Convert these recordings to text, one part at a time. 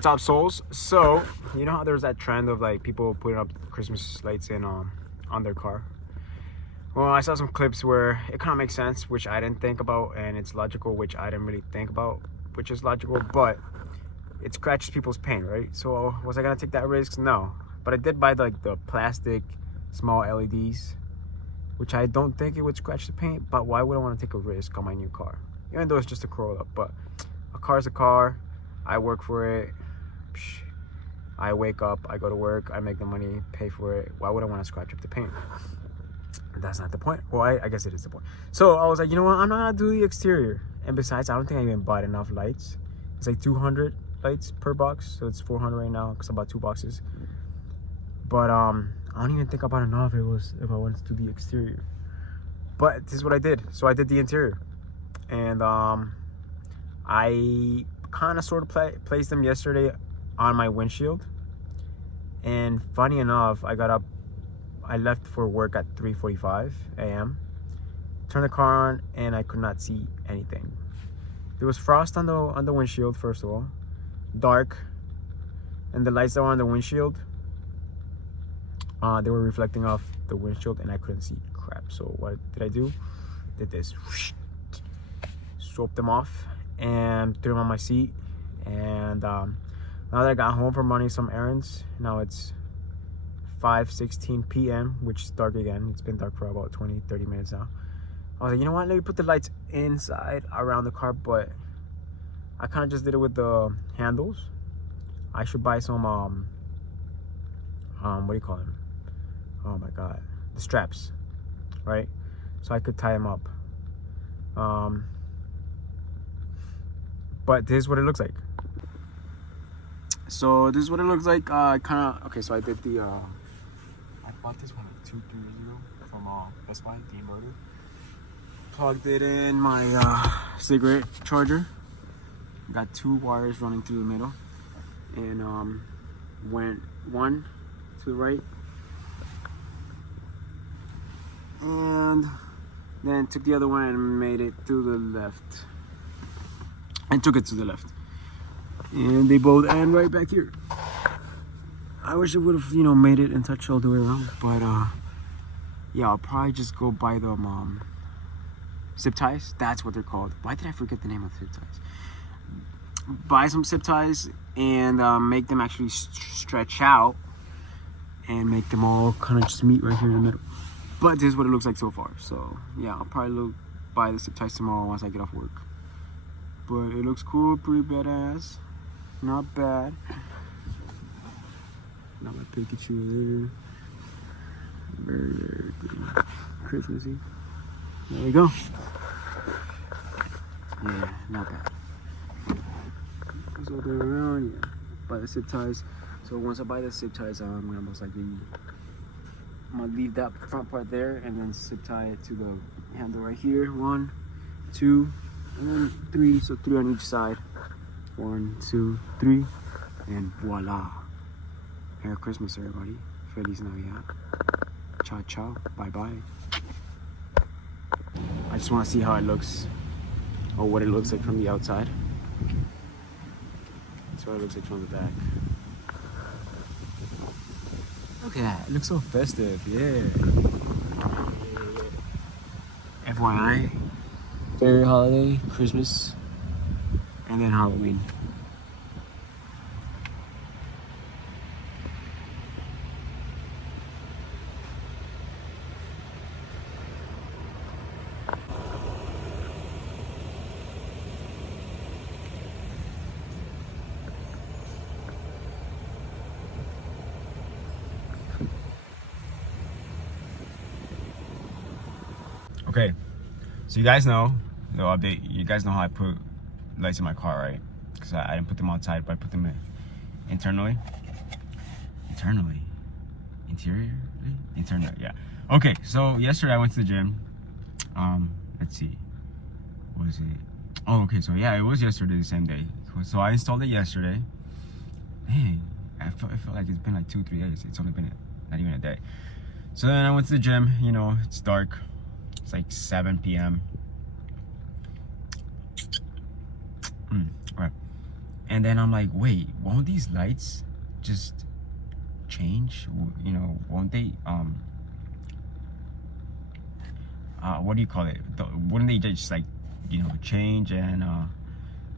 What's up, souls? So, you know how there's that trend of like people putting up Christmas lights in on their car? Well, I saw some clips where it kind of makes sense, which I didn't think about, and it's logical, which I didn't really think about, which is logical, but it scratches people's paint, right? So, was I gonna take that risk? No, but I did buy the plastic small LEDs, which I don't think it would scratch the paint. But why would I want to take a risk on my new car, even though it's just a Corolla? But a car's a car. I work for it. I wake up, I go to work, I make the money, pay for it. Why would I want to scratch up the paint? That's not the point. Well, I guess it is the point. So I was like, you know what? I'm not gonna do the exterior. And besides, I don't think I even bought enough lights. It's like 200 lights per box, so it's 400 right now because I bought 2 boxes. But I don't even think I bought enough. If I wanted to do the exterior. But this is what I did. So I did the interior, and I kind of sort of placed them yesterday on my windshield. And funny enough, I left for work at 3:45 a.m. Turned the car on and I could not see anything. There was frost on the windshield, first of all, dark, and the lights that were on the windshield, they were reflecting off the windshield and I couldn't see crap. So what did I do? Did this, swept them off and threw them on my seat. And now that I got home from running some errands, now it's 5:16 p.m., which is dark again. It's been dark for about 20-30 minutes now. I was like, you know what, let me put the lights inside around the car, but I kind of just did it with the handles. I should buy some what do you call them? Oh my god, the straps, right? So I could tie them up. But this is what it looks like. So this is what it looks like. Okay, so I did the I bought this one like 2-3 years ago from Best Buy, the inverter. Plugged it in my cigarette charger. Got 2 wires running through the middle, and went one to the right, and then took the other one and made it to the left. And took it to the left. And they both end right back here. I wish I would have, made it and touched all the way around. But yeah, I'll probably just go buy them zip ties. That's what they're called. Why did I forget the name of zip ties? Buy some zip ties and make them actually stretch out and make them all kind of just meet right here in the middle. But this is what it looks like so far. So yeah, I'll probably buy the zip ties tomorrow once I get off work. But it looks cool, pretty badass. Not bad. Not my Pikachu there. Very, very good. Christmassy. There we go. Yeah, not bad. Goes all the way around, yeah. Buy the zip ties. So once I buy the zip ties, I'm gonna most likely leave that front part there and then zip tie it to the handle right here. 1, 2, and then 3. So 3 on each side. 1, 2, 3, and voila. Merry Christmas, everybody. Feliz Navidad. Ciao, ciao. Bye, bye. I just want to see how it looks, or what it looks like from the outside. That's what it looks like from the back. Look at that. It looks so festive. Yeah. FYI, fairy holiday, Christmas, and then Halloween. Okay, so you guys know the update. You guys know how I put lights in my car, right? Because I didn't put them outside, but I put them in internally. Interiorly? Internally, yeah. Okay, so yesterday I went to the gym. Let's see. What was it? Oh, okay, so yeah, it was yesterday, the same day. So I installed it yesterday. Dang, I feel like it's been like 2-3 days. It's only been not even a day. So then I went to the gym. It's dark. It's like 7 p.m. Right. And then I'm like, wait, won't these lights just change? You know, won't they, what do you call it? Wouldn't they just like, you know, change and,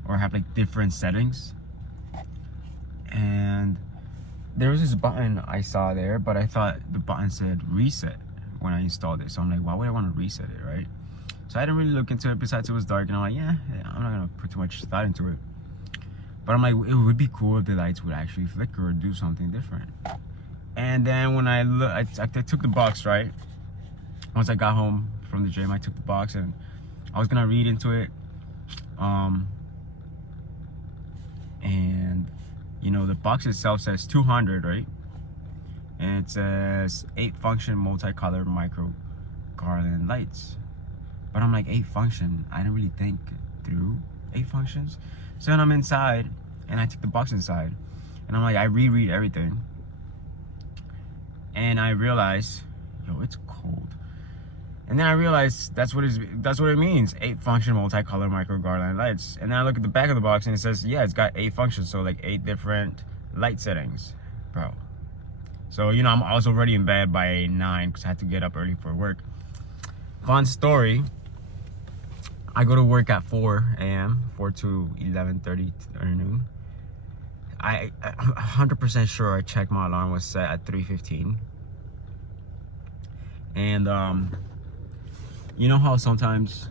or have like different settings? And there was this button I saw there, but I thought the button said reset when I installed it. So I'm like, why would I want to reset it, right? So I didn't really look into it. Besides, it was dark, and I'm like, yeah, I'm not gonna put too much thought into it. But I'm like, it would be cool if the lights would actually flicker or do something different. And then when I took the box, right? Once I got home from the gym, I took the box and I was gonna read into it. And you know, the box itself says 200, right? And it says 8 function multicolor micro garland lights. But I'm like, 8 function? I didn't really think through 8 functions. So then I'm inside and I took the box inside and I'm like, I reread everything. And I realized, yo, it's cold. And then I realized that's what it means. 8 function multicolor micro garland lights. And then I look at the back of the box and it says, yeah, it's got 8 functions. So like 8 different light settings, bro. So, you know, I was already in bed by 9 because I had to get up early for work. Fun story. I go to work at 4 a.m., 4 to 11:30 or noon. I'm 100% sure I checked my alarm was set at 3:15. And, you know how sometimes,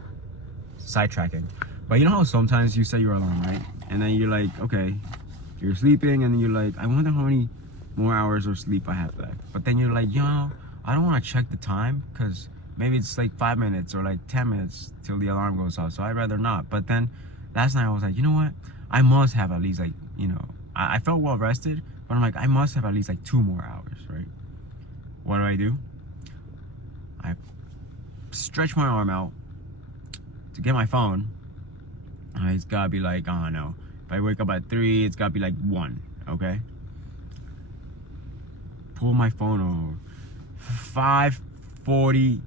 sidetracking, but you know how sometimes you set your alarm, right? And then you're like, okay, you're sleeping, and then you're like, I wonder how many more hours of sleep I have left. But then you're like, yo, I don't want to check the time because maybe it's like 5 minutes or like 10 minutes till the alarm goes off, so I'd rather not. But then last night I was like, you know what? I must have at least like, you know, I felt well rested, but I'm like, I must have at least like 2 more hours, right? What do? I stretch my arm out to get my phone. It's gotta be like, I don't know. If I wake up at 3, it's gotta be like 1, okay? Pull my phone over. 5:40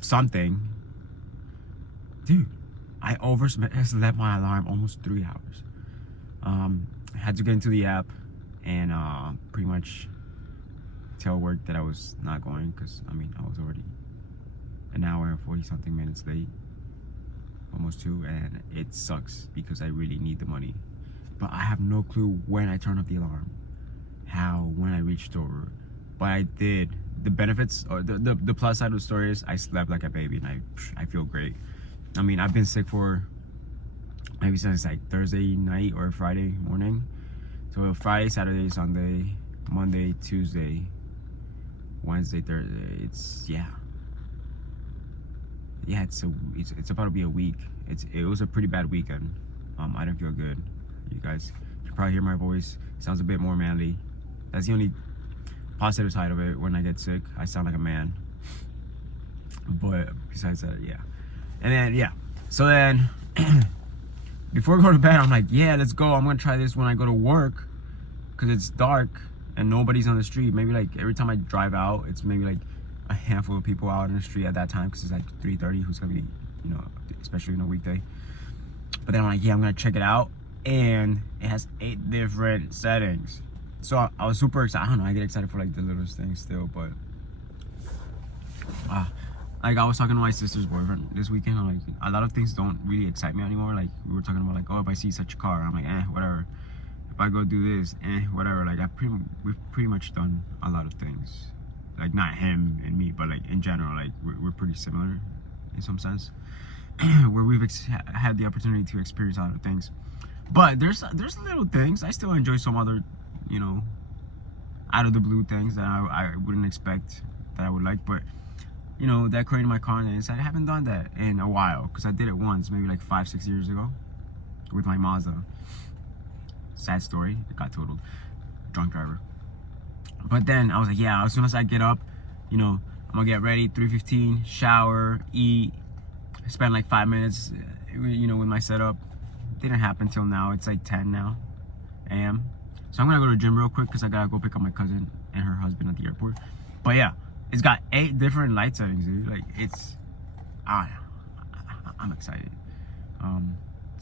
something. Dude, I overslept my alarm almost 3 hours. I had to get into the app and pretty much tell work that I was not going because, I mean, I was already an hour and 40 something minutes late, almost 2, and it sucks because I really need the money. But I have no clue when I turn off the alarm, when I reach store. But I did. The benefits, or the plus side of the story is I slept like a baby and I feel great. I mean, I've been sick for maybe since like Thursday night or Friday morning. So Friday, Saturday, Sunday, Monday, Tuesday, Wednesday, Thursday. It's it's about to be a week. It was a pretty bad weekend. I didn't feel good. You guys can probably hear my voice. It sounds a bit more manly. That's the only positive side of it. When I get sick, I sound like a man. But besides that, yeah. And then so then before I go to bed, I'm like, yeah, let's go. I'm gonna try this when I go to work because it's dark and nobody's on the street. Maybe like every time I drive out, it's maybe like a handful of people out in the street at that time because it's like 3:30. Who's gonna be, you know, especially on a weekday. But then I'm like, yeah, I'm gonna check it out, and it has 8 different settings. So I was super excited. I don't know, I get excited for like the littlest things still, but like I was talking to my sister's boyfriend this weekend. I'm like, a lot of things don't really excite me anymore. Like we were talking about like, oh, if I see such a car, I'm like, whatever. If I go do this, whatever. Like we've pretty much done a lot of things. Like not him and me, but like in general, like we're pretty similar in some sense, where we've had the opportunity to experience a lot of things. But there's little things. I still enjoy some other, you know, out of the blue things that I wouldn't expect that I would like. But you know, decorating my car on the inside, I haven't done that in a while because I did it once, maybe like 5-6 years ago with my Mazda. Sad story, it got totaled. Drunk driver. But then I was like, yeah, as soon as I get up, you know, I'm gonna get ready, 3:15, shower, eat, spend like 5 minutes, you know, with my setup. Didn't happen till now. It's like 10 now a.m. So I'm gonna go to the gym real quick because I gotta go pick up my cousin and her husband at the airport. But yeah, it's got 8 different light settings, dude. Like I'm excited.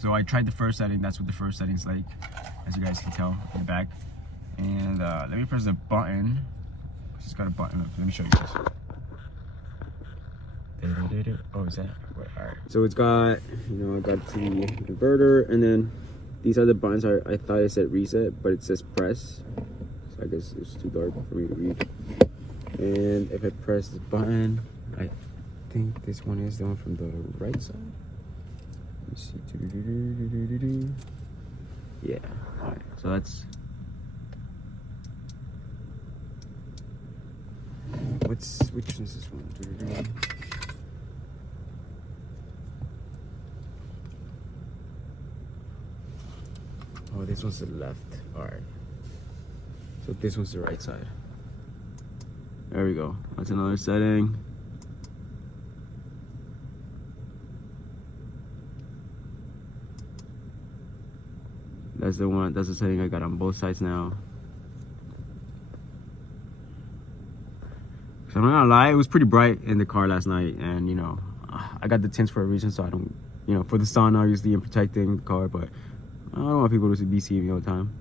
So I tried the first setting. That's what the first setting's like, as you guys can tell in the back. And let me press the button. It's got a button. Let me show you guys. Oh, is that? Wait, all right. So it's got, I got the inverter, and then these are the buttons. I thought it said reset, but it says press. So I guess it's too dark for me to read. And if I press the button, I think this one is the one from the right side. Let me see. Yeah. All right. So that's. Which is this one? Oh, this one's the left. All right. So this one's the right side. There we go. That's another setting. That's the one. That's the setting I got on both sides now. So I'm not gonna lie, it was pretty bright in the car last night, and I got the tints for a reason, so I don't, for the sun obviously and protecting the car, but I don't want people to be seeing me all the time.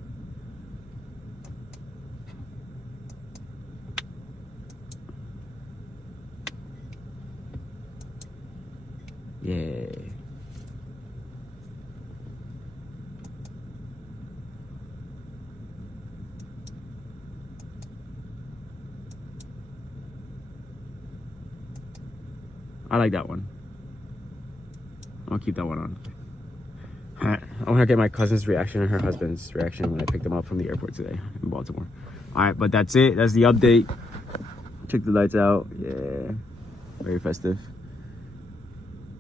Yeah. I like that one. I'll keep that one on. Alright, I want to get my cousin's reaction and her husband's reaction when I picked them up from the airport today in Baltimore. Alright, but that's it. That's the update. Check the lights out. Yeah. Very festive.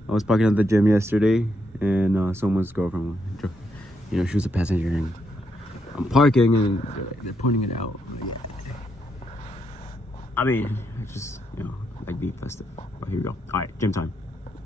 I was parking at the gym yesterday, and someone's girlfriend, she was a passenger, and I'm parking, and they're pointing it out. Yeah. I mean, it's just, like being festive. But here we go. Alright, gym time.